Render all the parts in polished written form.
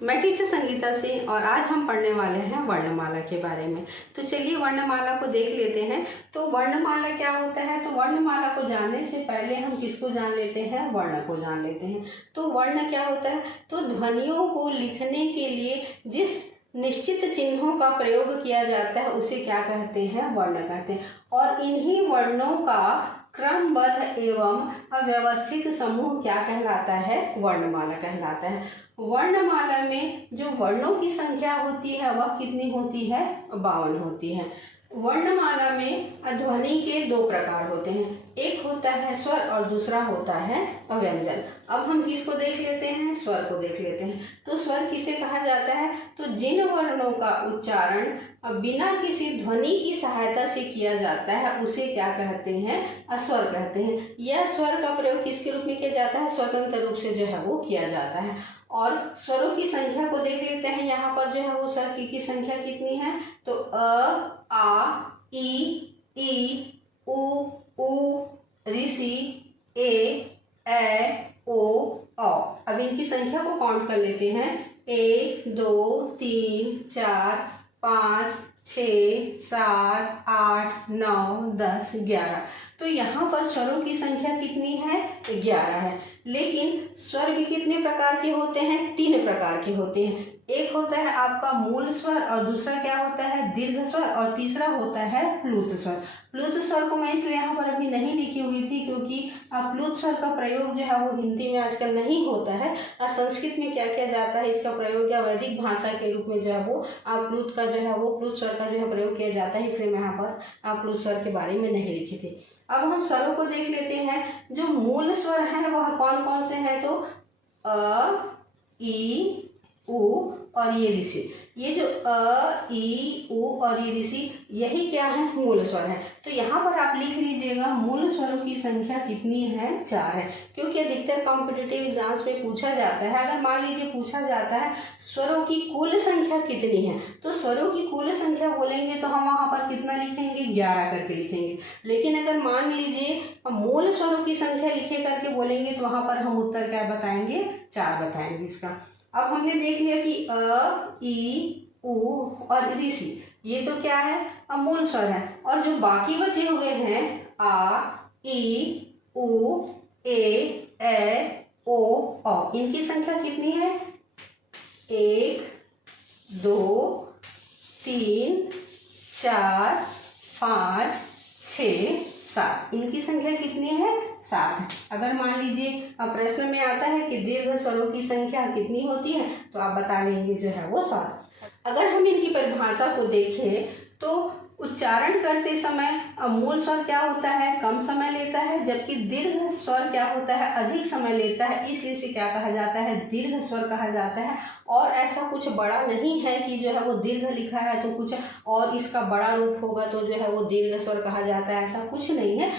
मैं टीचर संगीता सिंह और आज हम पढ़ने वाले हैं वर्णमाला के बारे में। तो चलिए वर्णमाला को देख लेते हैं। तो वर्णमाला क्या होता है? तो वर्णमाला को जानने से पहले हम किसको जान लेते हैं? वर्ण को जान लेते हैं। तो वर्ण क्या होता है? तो ध्वनियों को लिखने के लिए जिस निश्चित चिन्हों का प्रयोग किया जाता है उसे क्या कहते हैं? वर्ण कहते हैं। और इन्हीं वर्णों का क्रमबद्ध एवं अव्यवस्थित समूह क्या कहलाता है? वर्णमाला कहलाता है। वर्णमाला में जो वर्णों की संख्या होती है वह कितनी होती है? 52 होती है। वर्णमाला में ध्वनि के दो प्रकार होते हैं, एक होता है स्वर और दूसरा होता है व्यंजन। अब हम किसको देख लेते हैं? स्वर को देख लेते हैं। तो स्वर किसे कहा जाता है? तो जिन वर्णों का उच्चारण बिना किसी ध्वनि की सहायता से किया जाता है उसे क्या कहते हैं? स्वर कहते हैं। यह स्वर का प्रयोग किसके रूप में किया जाता है? स्वतंत्र रूप से जो है वो किया जाता है। और स्वरों की संख्या को देख लेते हैं। यहाँ पर जो है वो स्वर की संख्या कितनी है? तो अ, आ, ई, उ, ऋषि, ए, ओ, औ। अब इनकी संख्या को काउंट कर लेते हैं। 1, 2, 3, 4, 5, 6, 7, 8, 9, 10, 11। तो यहाँ पर स्वरों की संख्या कितनी है? 11 है। लेकिन स्वर भी कितने प्रकार के होते हैं? 3 प्रकार के होते हैं। एक होता है आपका मूल स्वर और दूसरा क्या होता है? दीर्घ स्वर और तीसरा होता है प्लुत स्वर। प्लुत स्वर को मैं इसलिए यहाँ पर अभी नहीं लिखी हुई थी क्योंकि प्लुत स्वर का प्रयोग जो है वो हिंदी में आजकल नहीं होता है। संस्कृत में क्या किया जाता है इसका प्रयोग, या वैदिक भाषा के रूप में जो है वो प्लुत का जो है वो प्लुत स्वर का जो है प्रयोग किया जाता है, इसलिए मैं यहाँ पर प्लुत स्वर के बारे में नहीं लिखी थी। अब हम स्वरों को देख लेते हैं। जो मूल स्वर हैं वह कौन कौन से हैं? तो अ, ई, उ और ये ऋषि। ये जो अ, ई, उ और ये ऋषि यही क्या है? मूल स्वर है। तो यहाँ पर आप लिख लीजिएगा मूल स्वरों की संख्या कितनी है? 4 है। क्योंकि अधिकतर कॉम्पिटिटिव एग्जाम्स में पूछा जाता है, अगर मान लीजिए पूछा जाता है स्वरों की कुल संख्या कितनी है, तो स्वरों की कुल संख्या बोलेंगे तो हम वहाँ पर कितना लिखेंगे? 11 करके लिखेंगे। लेकिन अगर मान लीजिए मूल स्वरों की संख्या लिखे करके बोलेंगे तो वहाँ पर हम उत्तर क्या बताएंगे? 4 बताएंगे इसका। अब हमने देख लिया कि अ, ई, उ और ऋषि ये तो क्या है? मूल स्वर है। और जो बाकी बचे हुए हैं आ, ई, उ, ए, ओ, औ, इनकी संख्या कितनी है? 1, 2, 3, 4, 5, 6, 7। इनकी संख्या कितनी है? 7 है। अगर मान लीजिए प्रश्न में आता है कि दीर्घ स्वरों की संख्या कितनी होती है तो आप बता लेंगे जो है वो 7। अगर हम इनकी परिभाषा को देखें तो उच्चारण करते समय मूल स्वर क्या होता है? कम समय लेता है, जबकि दीर्घ स्वर क्या होता है? अधिक समय लेता है, इसलिए इसे क्या कहा जाता है? दीर्घ स्वर कहा जाता है। और ऐसा कुछ बड़ा नहीं है कि जो है वो दीर्घ लिखा है तो कुछ और इसका बड़ा रूप होगा तो जो है वो दीर्घ स्वर कहा जाता है, ऐसा कुछ नहीं है।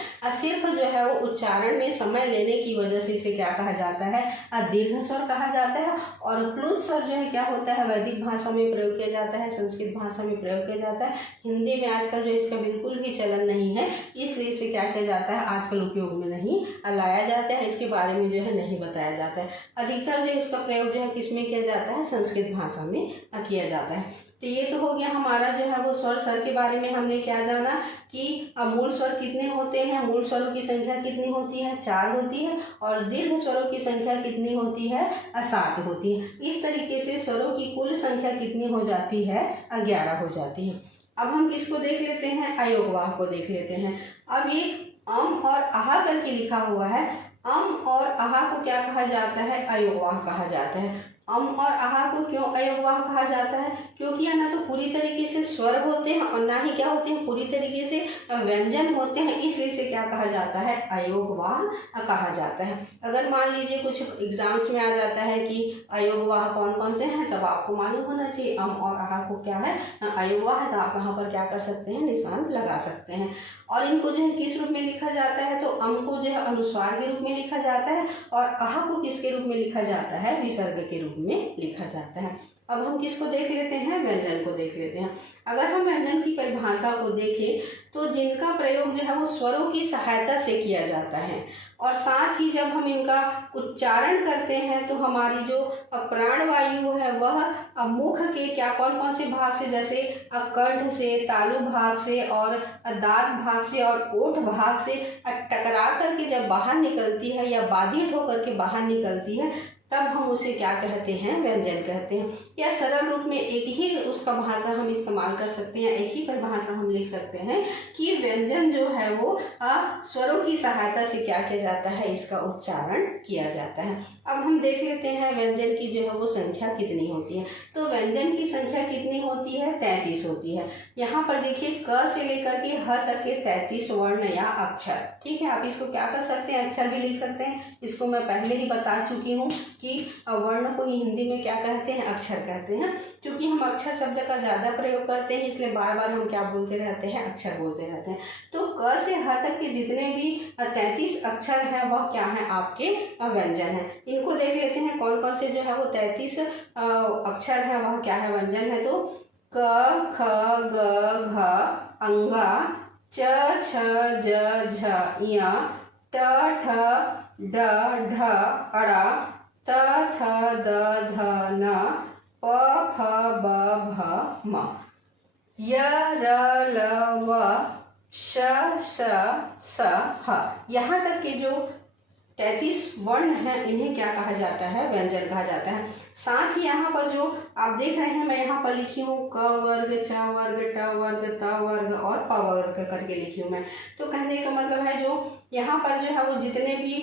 सिर्फ जो है वो उच्चारण में समय लेने की वजह से इसे क्या कहा जाता है? दीर्घ स्वर कहा जाता है। और प्लुत स्वर जो है क्या होता है? वैदिक भाषा में प्रयोग किया जाता है, संस्कृत भाषा में प्रयोग किया जाता है। हिंदी में आजकल जो इसका बिल्कुल भी चलन नहीं है, इसलिए इसे क्या किया जाता है? आजकल उपयोग में नहीं लाया जाता है, इसके बारे में जो है नहीं बताया जाता है। अधिकतर जो इसका प्रयोग जो है किसमें किया जाता है? संस्कृत भाषा में किया जाता है। तो ये तो हो गया हमारा जो है वो स्वर के बारे में हमने क्या जाना कि मूल स्वर कितने होते हैं, मूल स्वरों की संख्या कितनी होती है? 4 होती है। और दीर्घ स्वरों की संख्या कितनी होती है? 7 होती है। इस तरीके से स्वरों की कुल संख्या कितनी हो जाती है? 11 हो जाती है। अब हम किसको देख लेते हैं? अयोगवाह को देख लेते हैं। अब ये अम और आहा करके लिखा हुआ है। अम और आहा को क्या कहा जाता है? अयोगवाह कहा जाता है। अम और आहा को क्यों अयोगवाह कहा जाता है? क्योंकि है ना तो पूरी तरीके से स्वर होते हैं और ना ही क्या होते हैं? पूरी तरीके से व्यंजन होते हैं, इसलिए इसे क्या कहा जाता है? अयोगवाह कहा जाता है। अगर मान लीजिए कुछ एग्जाम्स में आ जाता है कि अयोगवाह कौन कौन से हैं, तब आपको मालूम होना चाहिए अम और आहा को क्या है? अयोगवाह है। तो आप यहाँ पर क्या कर सकते हैं? निशान लगा सकते हैं। और इनको जो है किस रूप में लिखा जाता है? तो अम को जो है अनुस्वार के रूप में लिखा जाता है और आहा को किसके रूप में लिखा जाता है? विसर्ग के रूप में लिखा जाता है। अब हम किसको देख लेते हैं, व्यंजन को देख लेते हैं। अगर हम व्यंजन की परिभाषा को देखें तो जिनका प्रयोग जो है वो स्वरों की सहायता से किया जाता है, और साथ ही जब हम इनका उच्चारण करते हैं तो हमारी जो प्राणवायु है वह मुख के क्या कौन कौन से भाग से, जैसे कंठ से, तालु भाग से और दांत भाग से और ओठ भाग से टकरा करके जब बाहर निकलती है या बाधित होकर के बाहर निकलती है, तब हम उसे क्या कहते हैं, व्यंजन कहते हैं। या सरल रूप में एक ही उसका भाषा हम इस्तेमाल कर सकते हैं, एक ही परिभाषा हम लिख सकते हैं कि व्यंजन जो है वो स्वरों की सहायता से क्या किया जाता है, इसका उच्चारण किया जाता है। अब हम देख लेते हैं व्यंजन की जो है वो संख्या कितनी होती है। तो व्यंजन की संख्या कितनी होती है, 33 होती है। यहाँ पर देखिए क से लेकर के ह तक के 33 वर्ण या अक्षर, ठीक है। आप इसको क्या कर सकते हैं, अक्षर भी लिख सकते हैं। इसको मैं पहले ही बता चुकी हूँ कि वर्ण को ही हिंदी में क्या कहते हैं, अक्षर कहते हैं। क्योंकि हम अक्षर शब्द का ज़्यादा प्रयोग करते हैं इसलिए बार बार हम क्या बोलते रहते हैं, अक्षर बोलते रहते हैं। तो क से ह तक के जितने भी 33 अक्षर हैं वह क्या है, आपके व्यंजन हैं। इनको देख लेते हैं कौन कौन से जो है वो 33 अक्षर हैं वह क्या है, व्यंजन है। तो क ख ग घ अंगा, च छ ज झ ञ, ट ठ ड ढ अड़ा, त थ द ध न, प फ ब भ म, य र ल व श स स ह। यहाँ तक के जो 33 वर्ण हैं इन्हें क्या कहा जाता है, व्यंजन कहा जाता है। साथ ही यहाँ पर जो आप देख रहे हैं, मैं यहाँ पर लिखी हूँ क वर्ग, च वर्ग, ट वर्ग, त वर्ग और प वर्ग करके लिखी हूँ मैं। तो कहने का मतलब है जो यहाँ पर जो है वो जितने भी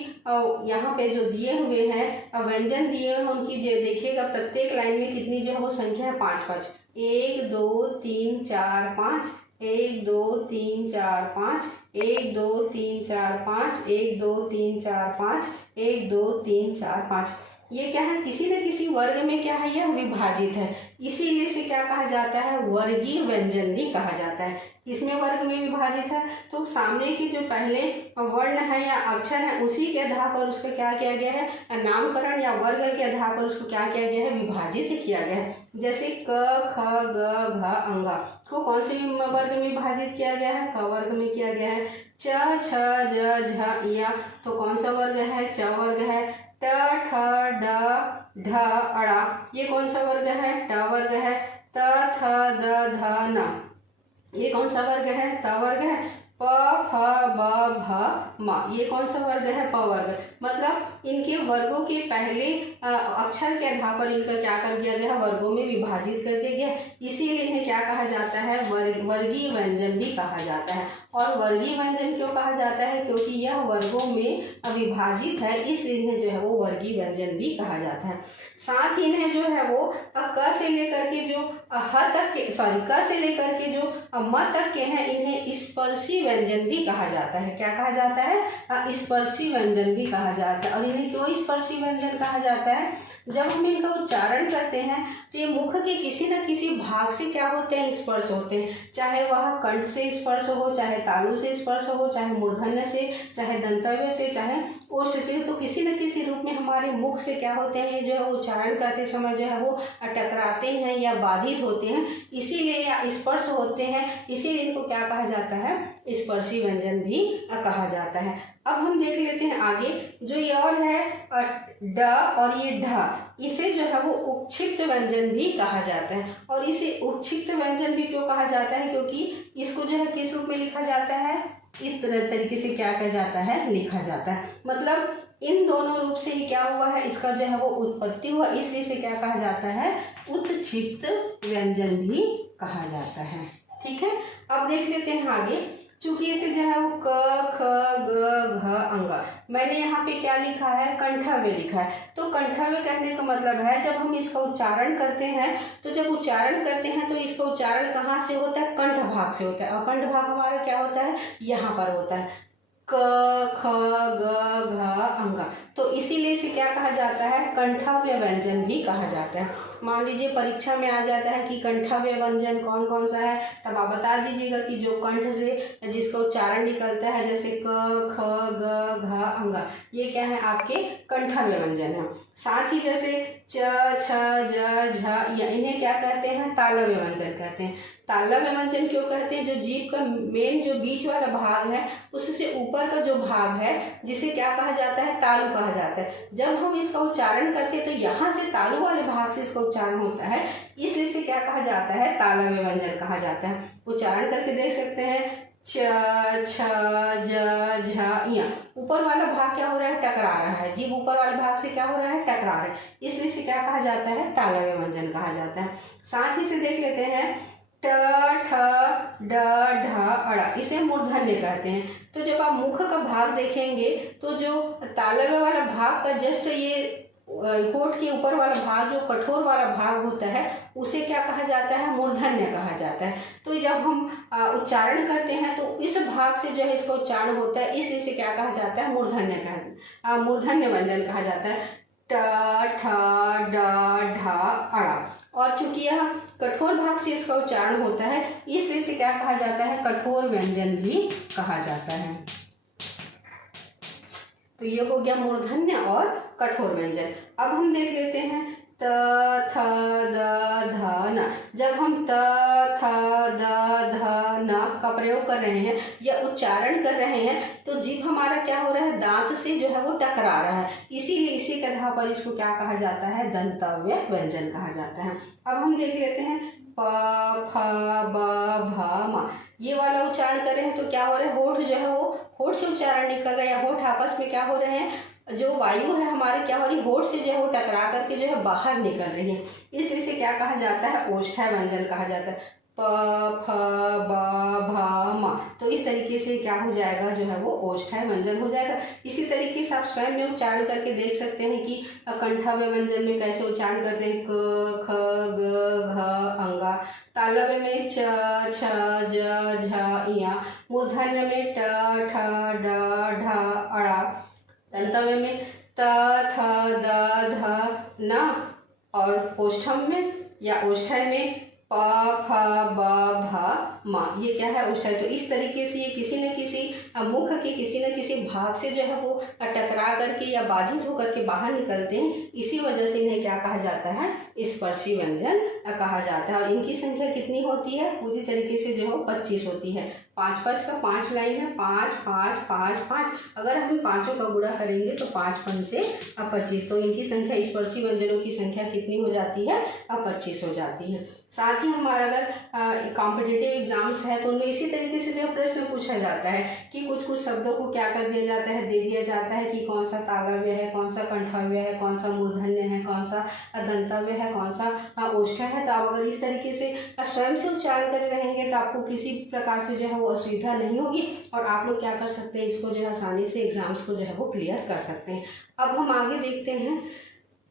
यहाँ पे जो दिए हुए हैं व्यंजन दिए हुए हैं उनकी जो देखिएगा प्रत्येक लाइन में कितनी जो है वो संख्या है, 5 1 2 3 4 5, 1 2 3 4 5, 1 2 3 4 5, 1 2 3 4 5, 1 2 3 4 5। ये क्या है, किसी न किसी वर्ग में क्या है, यह विभाजित है, इसीलिए इसे क्या कहा जाता है, वर्गीय व्यंजन भी कहा जाता है। इसमें वर्ग में विभाजित है तो सामने की जो पहले वर्ण है या अक्षर है उसी के आधार पर उसका क्या किया गया है, नामकरण या वर्ग के आधार पर उसको क्या किया गया है, विभाजित किया गया है। जैसे क ख ग घ अंगा को कौन से वर्ग में विभाजित किया गया है, क वर्ग में किया गया है। च छ ज झ ञ तो कौन सा वर्ग है, च वर्ग है। ट ठ ड ढ अड़ा ये कौन सा वर्ग है, ट वर्ग है। त थ द ध न ये कौन सा वर्ग है, त वर्ग है। प फ ब भ म ये कौन सा वर्ग है, प वर्ग। मतलब इनके वर्गों के पहले अक्षर के आधार पर इनका क्या कर दिया गया, वर्गों में विभाजित कर दिया गया, इसीलिए इन्हें क्या कहा जाता है, वर्गीय व्यंजन भी कहा जाता है। और वर्गीय व्यंजन क्यों कहा जाता है, क्योंकि यह वर्गों में विभाजित है, इसलिए इन्हें जो है वो वर्गीय व्यंजन भी कहा जाता है। साथ ही इन्हें जो है वो क से लेकर के जो ह तक के क से लेकर के जो म तक के हैं इन्हें स्पर्शी व्यंजन भी कहा जाता है। क्या कहा जाता है, स्पर्शी व्यंजन भी कहा जाता है। और इन्हें क्यों स्पर्शी व्यंजन कहा जाता है, जब हम इनका उच्चारण करते हैं तो ये मुख के किसी न किसी भाग से क्या होते हैं, स्पर्श होते हैं। चाहे वह कंठ से स्पर्श हो, चाहे तालु से स्पर्श हो, चाहे मूर्धन्य से, चाहे दंतव्य से, चाहे ओष्ठ से, तो किसी न किसी रूप में हमारे मुख से क्या होते हैं, ये जो है उच्चारण करते समय जो है वो टकराते हैं या बाधित होते हैं, इसीलिए या स्पर्श होते हैं, इसीलिए इनको क्या कहा जाता है, स्पर्शी व्यंजन भी कहा जाता है। अब हम देख लेते हैं आगे जो ये और है ड और ये ढ, इसे जो है वो उपक्षिप्त व्यंजन भी कहा जाता है। और इसे उपक्षिप्त व्यंजन भी क्यों कहा जाता है, क्योंकि इसको जो है किस रूप में लिखा जाता है, इस तरह तरीके से क्या कहा जाता है, लिखा जाता है। मतलब इन दोनों रूप से ही क्या हुआ है, इसका जो है वो उत्पत्ति हुआ, इसलिए इसे क्या कहा जाता है, उत्क्षिप्त व्यंजन भी कहा जाता है। ठीक है, अब देख लेते हैं आगे। चूंकि इसे जो है वो क ख ग घ अंगा, मैंने यहाँ पे क्या लिखा है, कंठव्य लिखा है। तो कंठव्य कहने का मतलब है जब हम इसका उच्चारण करते हैं, तो जब उच्चारण करते हैं तो इसका उच्चारण कहाँ से होता है, कंठ भाग से होता है। और कंठ भाग हमारा क्या होता है, यहाँ पर होता है। क, ख, ग, घ, अंगा। तो इसीलिए इसे क्या कहा जाता है, कंठव्य व्यंजन भी कहा जाता है। मान लीजिए परीक्षा में आ जाता है कि कंठव्य व्यंजन कौन कौन सा है, तब आप बता दीजिएगा कि जो कंठ से जिसका उच्चारण निकलता है, जैसे क, ख, ग, घ, अंगा, ये क्या है आपके कंठव्य व्यंजन है। साथ ही जैसे च, छ, ज, झ, य, इन्हें क्या कहते हैं, तालव्य व्यंजन कहते हैं। तालव्य व्यंजन क्यों कहते हैं, जो जीभ का मेन जो बीच वाला भाग है उससे ऊपर का जो भाग है जिसे क्या कहा जाता है, तालु कहा जाता है। जब हम इसका उच्चारण करते हैं तो यहाँ से तालु वाले भाग से इसका उच्चारण होता है, इसलिए इसे क्या कहा जाता है, तालव्य व्यंजन कहा जाता है। उच्चारण करके देख सकते हैं, च, छ, ज, झ, य। ऊपर वाला भाग क्या हो रहा है, टकरा रहा है, जीभ ऊपर वाले भाग से क्या हो रहा है, टकरा रहा है, इसलिए इसे क्या कहा जाता है, तालव्य व्यंजन कहा जाता है। साथ ही से देख लेते हैं ट, ठ, ड, ढ, अड़, इसे मूर्धन्य कहते हैं। तो जब आप मुख का भाग देखेंगे तो जो तालव्य वाला भाग का जस्ट ये होठ के ऊपर वाला भाग, जो कठोर वाला भाग होता है, उसे क्या कहा जाता है, मूर्धन्य कहा जाता है। तो जब हम उच्चारण करते हैं तो इस भाग से जो है इसका उच्चारण होता है, इसलिए इसे क्या कहा जाता है, मूर्धन्य व्यंजन कहा जाता है। ट, ठ, ड, ढ, अड़। और चूंकि यह कठोर भाग से इसका उच्चारण होता है, इसलिए इसे क्या कहा जाता है, कठोर व्यंजन भी कहा जाता है। तो ये हो गया मूर्धन्य और कठोर व्यंजन। अब हम देख लेते हैं त, थ, द, ध, न। जब हम त, थ, द, ध, न का प्रयोग कर रहे हैं या उच्चारण कर रहे हैं तो जीभ हमारा क्या हो रहा है, दांत से जो है वो टकरा रहा है, इसीलिए इसी के आधार पर इसको क्या कहा जाता है, दंतव्य व्यंजन कहा जाता है। अब हम देख लेते हैं प, फ, ब, भ, म। ये वाला उच्चारण कर रहे हैं तो क्या हो रहा है, होठ जो है वो होठ से उच्चारण निकल रहा है, होठ आपस में क्या हो रहे हैं, जो वायु है हमारे क्या हो रही है, होठ से जो है वो टकरा करके जो है बाहर निकल रही है, इसलिए इसे क्या कहा जाता है, ओष्ठ्य व्यंजन कहा जाता है। प, फ, ब, भ, म। तो इस तरीके से क्या हो जाएगा, जो है वो ओष्ठ्य व्यंजन हो जाएगा। इसी तरीके से आप स्वयं में उच्चारण करके देख सकते हैं कि कंठव्य व्यंजन में कैसे उच्चारण करते हैं, क, ख, ग, घ, अंगा। तालव्य में च, छ, ज, झ, य। मूर्धन्य में ट, ठ, ड, ढ, अड़ा। दंतव्य में त, थ, द, ध, न। और ओष्ठम में या ओष्ठ्य में प, फ, ब, भ, म। ये क्या है, ओष्ठ्य। तो इस तरीके से ये किसी न किसी मुख के किसी न किसी भाग से जो है वो टकरा करके या बाधित होकर के बाहर निकलते हैं, इसी वजह से इन्हें क्या कहा जाता है, स्पर्शी व्यंजन कहा जाता है। और इनकी संख्या कितनी होती है, पूरी तरीके से जो है 25 होती है। 5 5 का 5 लाइन है, 5 5 5 5। अगर हम पांचों का गुणा करेंगे तो 5 5 से 25, तो इनकी संख्या, स्पर्शी व्यंजनों की संख्या कितनी हो जाती है, 25 हो जाती है। साथ ही हमारा अगर कॉम्पिटिटिव एग्जाम्स है तो उनमें इसी तरीके से जो प्रश्न पूछा जाता है कि कुछ कुछ शब्दों को क्या कर दिया जाता है, दे दिया जाता है कि कौन सा तालव्य है, कौन सा कंठव्य है, कौन सा मूर्धन्य है, कौन सा दंतव्य है, कौन सा ओष्ठ्य है। तो आप अगर इस तरीके से स्वयं से उच्चारण कर रहेंगे तो आपको किसी प्रकार से जो है वो असुविधा नहीं होगी और आप लोग क्या कर सकते हैं, इसको जो है आसानी से एग्जाम्स को जो है वो क्लियर कर सकते हैं। अब हम आगे देखते हैं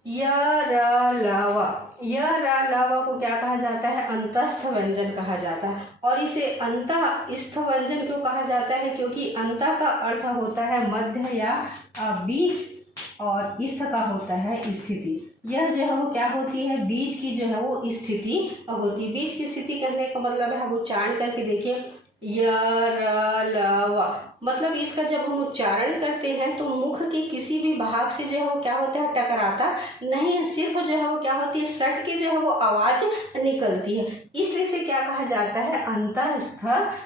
य, र, ल, व। य, र, ल, व को क्या कहा जाता है, अंतस्थ व्यंजन कहा जाता है। और इसे अंतस्थ व्यंजन क्यों कहा जाता है, क्योंकि अंत का अर्थ होता है मध्य या बीच, और स्थ का होता है स्थिति। यह जो है वो क्या होती है, बीच की जो है वो स्थिति होती है। बीच की स्थिति करने का मतलब है, हम उच्चारण करके देखिए य, र, ल, व। मतलब इसका जब हम उच्चारण करते हैं तो मुख के किसी भी भाग से जो है वो क्या होता है, टकराता नहीं, सिर्फ जो है वो क्या होती है, सट के जो है वो आवाज निकलती है, इसलिए से क्या कहा जाता है,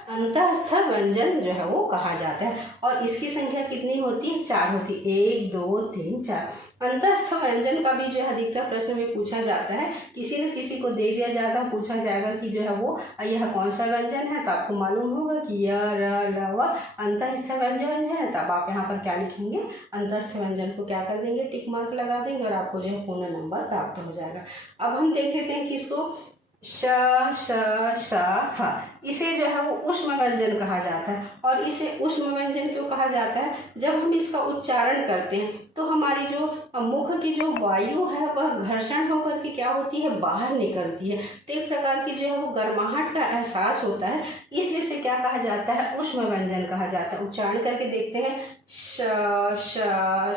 अंतस्थ व्यंजन जो है वो कहा जाता है। और इसकी संख्या कितनी होती है, 4 होती है, 1 2 3 4। अंतस्थ व्यंजन का भी जो है अधिकतर प्रश्न में पूछा जाता है, किसी न किसी को दे दिया जाता है, पूछा जाएगा कि जो है वो यह कौन सा व्यंजन है, तो आपको मालूम होगा कि य, र, ल, व अंतस्थ व्यंजन है। तब आप यहाँ पर क्या लिखेंगे, अंतस्थ व्यंजन को क्या कर देंगे, टिक मार्क लगा देंगे और आपको जो है पूर्ण नंबर प्राप्त हो जाएगा। अब हम देख लेते हैं कि इसको श, श, श, ह, इसे जो है वो ऊष्म व्यंजन कहा जाता है। और इसे ऊष्म व्यंजन क्यों कहा जाता है? जब हम इसका उच्चारण करते हैं तो हमारी जो मुख की जो वायु है वह घर्षण होकर के क्या होती है, बाहर निकलती है। तो एक प्रकार की जो है वो गर्माहट का एहसास होता है, इसलिए इसे क्या कहा जाता है, ऊष्म व्यंजन कहा जाता है। उच्चारण करके देखते हैं, श श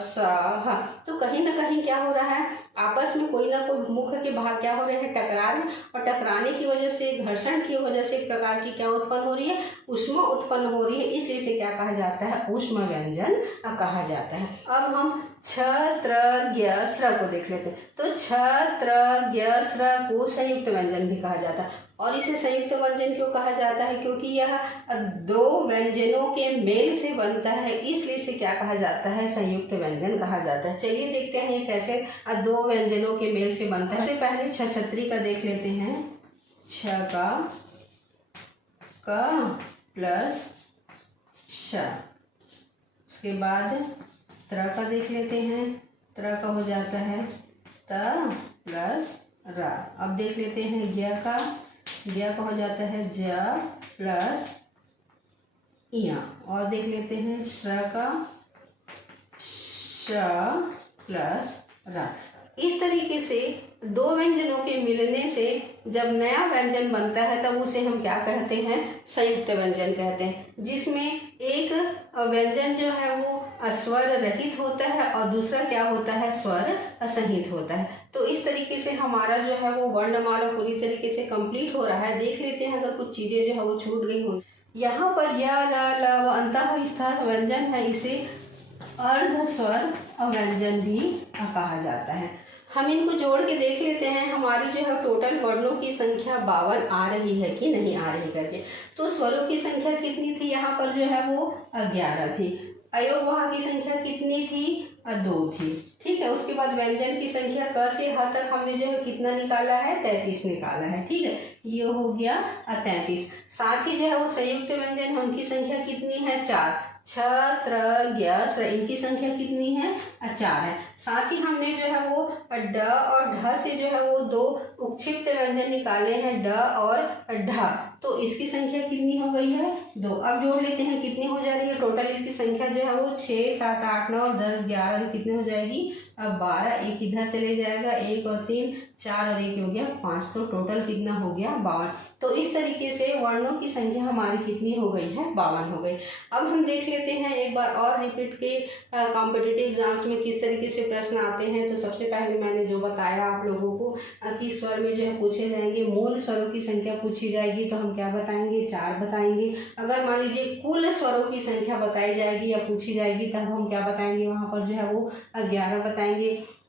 स ह। तो कहीं ना कहीं क्या हो रहा है, आपस में कोई ना कोई मुख के भाग क्या हो रहे हैं, टकरा रहे हैं, और टकराने की वजह से, घर्षण की वजह से एक प्रकार की क्या उत्पन्न हो रही है, ऊष्मा उत्पन्न हो रही है, इसलिए इसे क्या कहा जाता है, ऊष्म व्यंजन कहा जाता है। अब हम छ त्र ज्ञ स्र को देख लेते हैं। तो छ त्र ज्ञ स्र को संयुक्त व्यंजन भी कहा जाता है। और इसे संयुक्त व्यंजन क्यों कहा जाता है, क्योंकि यह दो व्यंजनों के मेल से बनता है, इसलिए इसे क्या कहा जाता है, संयुक्त व्यंजन कहा जाता है। चलिए देखते हैं ये कैसे दो व्यंजनों के मेल से बनता है। सबसे पहले छछत्री का देख लेते हैं। छ का क प्लस श, उसके बाद त्र का देख लेते हैं। त्र का हो जाता है त प्लस र। अब देख लेते हैं ज्ञ का। ज्ञ का हो जाता है ज प्लस इया। और देख लेते हैं श्र का श प्लस र। इस तरीके से दो व्यंजनों के मिलने से जब नया व्यंजन बनता है तब उसे हम क्या कहते हैं, संयुक्त व्यंजन कहते हैं, जिसमें एक व्यंजन जो है वो स्वर रहित होता है और दूसरा क्या होता है, स्वर असहित होता है। तो इस तरीके से हमारा जो है वो वर्णमाला पूरी तरीके से कंप्लीट हो रहा है। देख लेते हैं अगर कुछ चीज़ें जो है वो छूट गई हो। यहाँ पर य र ल व अंतः स्थ व्यंजन है, इसे अर्ध स्वर व्यंजन भी कहा जाता है। हम इनको जोड़ के देख लेते हैं, हमारी जो है टोटल वर्णों की संख्या 52 आ रही है कि नहीं आ रही करके। तो स्वरों की संख्या कितनी थी, यहाँ पर जो है वो 11 थी। अयोगवाह की संख्या कितनी थी, 2 थी। ठीक है, उसके बाद व्यंजन की संख्या क से ह तक हमने जो है कितना निकाला है, 33 निकाला है। ठीक है, ये हो गया 33। साथ ही जो है वो संयुक्त व्यंजन, उनकी संख्या कितनी है, 4। छ त्र ज्ञ स्र, इनकी संख्या कितनी है, 4 है। साथ ही हमने जो है वो ड और ढ से जो है वो 2 उपक्षिप्त व्यंजन निकाले हैं, ड और ढ। तो इसकी संख्या कितनी हो गई है, 2। अब जोड़ लेते हैं कितनी हो जा रही है, टोटल इसकी संख्या जो है वो 6 7 8 9 10 11 कितनी हो जाएगी, अब 12। एक इधर चले जाएगा, 1 और 3 4 और 1 हो गया 5। तो टोटल कितना हो गया, 52। तो इस तरीके से वर्णों की संख्या हमारी कितनी हो गई है, 52 हो गई। अब हम देख लेते हैं एक बार और रिपीट के कॉम्पिटिटिव एग्जाम्स में किस तरीके से प्रश्न आते हैं। तो सबसे पहले मैंने जो बताया आप लोगों को कि स्वर में जो है पूछे जाएंगे, मूल स्वरों की संख्या पूछी जाएगी तो हम क्या बताएंगे, 4 बताएंगे। अगर मान लीजिए कुल स्वरों की संख्या बताई जाएगी या पूछी जाएगी तब हम क्या बताएंगे, वहाँ पर जो है वो 11 बताएंगे।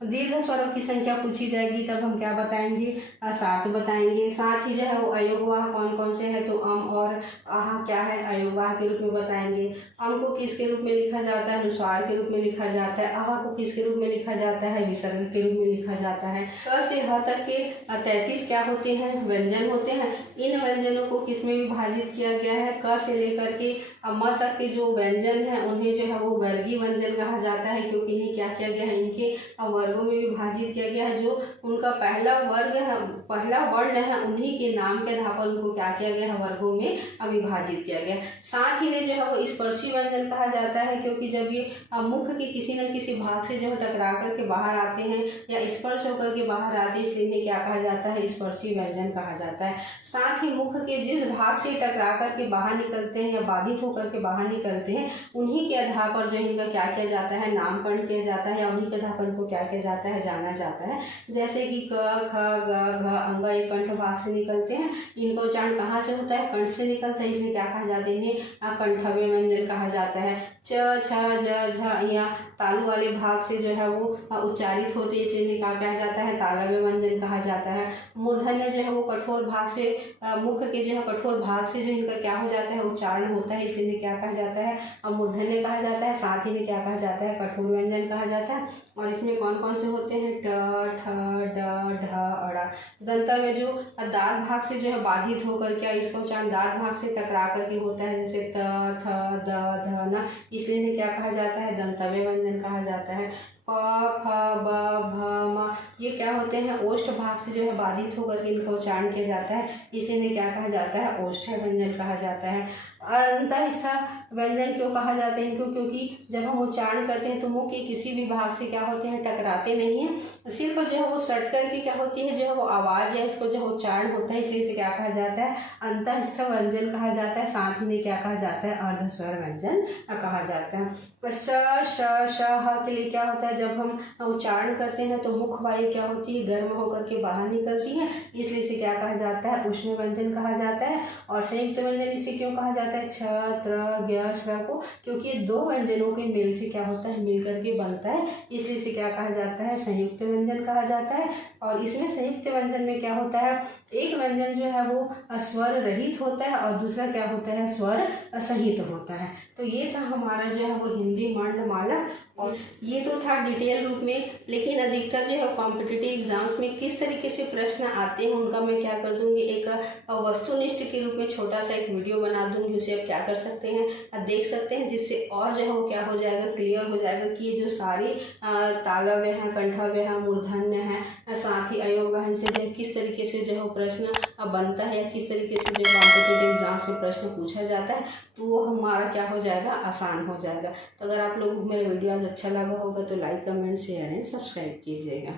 दीर्घ स्वरों की संख्या पूछी जाएगी तब हम क्या बताएंगे, 7 बताएंगे। साथ ही जो है वो अयोगवाह कौन कौन से हैं, तो अम और आह क्या है, अयोगवाह के रूप में बताएंगे। अम को किसके रूप में लिखा जाता है, अनुस्वार के रूप में लिखा जाता है। आह को किसके रूप में लिखा जाता है, विसर्ग के रूप में लिखा जाता है। क से ह तक के 33 क्या होते हैं, व्यंजन होते हैं। इन व्यंजनों को किस में विभाजित किया गया है, क से लेकर के म तक के जो व्यंजन हैं उन्हें जो है वो वर्गीय व्यंजन कहा जाता है, क्योंकि इन्हें क्या किया गया है, इनके वर्गों में विभाजित किया गया है। जो उनका पहला वर्ग है, पहला वर्ण है, उन्हीं के नाम के आधार पर उनको क्या किया गया है, वर्गों में विभाजित किया गया। साथ ही में जो है वो स्पर्शी व्यंजन कहा जाता है, क्योंकि जब ये मुख के किसी न किसी भाग से जो है टकरा करके बाहर आते हैं या स्पर्श होकर के बाहर आते हैं, इसलिए इन्हें क्या कहा जाता है, स्पर्शी व्यंजन कहा जाता है। साथ ही मुख के जिस भाग से टकरा करके बाहर निकलते हैं या बाधित होकर के बाहर निकलते हैं, उन्हीं के आधार पर जो इनका क्या किया जाता है, नामकरण किया जाता है, या उन्हीं के आधार पर इनको क्या किया जाता है, जाना जाता है। जैसे कि क ख ग घ अंग ये कंठ भाग से निकलते हैं, इनका उच्चारण कहाँ से होता है, कंठ से निकलता है, इसलिए क्या कहा जाते हैं, कंठव्य व्यंजन कहा जाता है। च छ ज झ या तालु वाले भाग से जो है वो उच्चारित होते हैं, इसलिए इन्हें क्या कहा जाता है, तालव्य व्यंजन कहा जाता है। मूर्धन्य जो है वो कठोर भाग से, मुख के जो है कठोर भाग से जो इनका क्या हो जाता है, उच्चारण होता है, इसलिए इन्हें क्या कहा जाता है, मूर्धन्य कहा जाता है। साथ ही इन्हें क्या कहा जाता है, कठोर व्यंजन कहा जाता है। और इसमें कौन कौन से होते हैं, ट ठ ड ढ अड़ा। दंतव्य जो दांत भाग से जो है बाधित होकर क्या, इसका उच्चारण दांत भाग से टकरा करके होता है, जैसे त थ द ध न, इसलिए इन्हें क्या कहा जाता है, दंतव्य व्यंजन कहा जाता है। प फ ब भ म ये क्या होते हैं, ओष्ठ भाग से जो है बाधित होकर के इनका उच्चारण किया जाता है, इसे इन्हें क्या कहा जाता है, ओष्ठ व्यंजन कहा जाता है। अंतःस्थ व्यंजन क्यों कहा जाते हैं? क्योंकि जब हम उच्चारण करते हैं तो मुंह के किसी भी भाग से क्या होते हैं, टकराते नहीं हैं, सिर्फ जो है वो सट करके क्या होती है, जो है वो आवाज़ है इसको जो उच्चारण होता है, इसलिए इसे क्या कहा जाता है, अंतःस्थ व्यंजन कहा जाता है। साथ में क्या कहा जाता है, अर्धस्वर व्यंजन कहा जाता है। श श श ह के लिए क्या होता है, जब हम उच्चारण करते हैं तो मुख वायु क्या होती है, गर्म होकर के बाहर निकलती है, इसलिए इसे क्या कहा जाता है, उष्ण व्यंजन कहा जाता है। और संयुक्त व्यंजन इसे क्यों कहा जाता है, छ त्र ज्ञ स्वर को, क्योंकि ये दो व्यंजनों के मेल से क्या होता है, मिल करके बनता है, इसलिए इसे क्या कहा जाता है, संयुक्त व्यंजन कहा जाता है। और इसमें संयुक्त व्यंजन में क्या होता है, एक व्यंजन जो है वो स्वर रहित होता है और दूसरा क्या होता है, स्वर सहित होता है। तो ये था हमारा जो है वो हिंदी वर्णमाला, और ये तो था डिटेल रूप में। लेकिन अधिकतर जो है कॉम्पिटिटिव एग्जाम्स में किस तरीके से प्रश्न आते हैं उनका मैं क्या कर दूंगी, एक वस्तुनिष्ठ के रूप में छोटा सा एक वीडियो बना दूंगी, उसे आप क्या कर सकते हैं, देख सकते हैं, जिससे और जो है वो क्या हो जाएगा, क्लियर हो जाएगा कि ये जो सारी तालव्य हैं, कंठव्य है, मूर्धन्य है, साथ ही अयोग वहन से जो है किस तरीके से जो है प्रश्न बनता है, या किस तरीके से जो कॉम्पिटिटिव एग्जाम्स में प्रश्न पूछा जाता है, तो वो हमारा क्या हो जाएगा, आसान हो जाएगा। तो अगर आप लोग मेरे वीडियो अच्छा लगा होगा तो like, comment, share and subscribe कीजिएगा।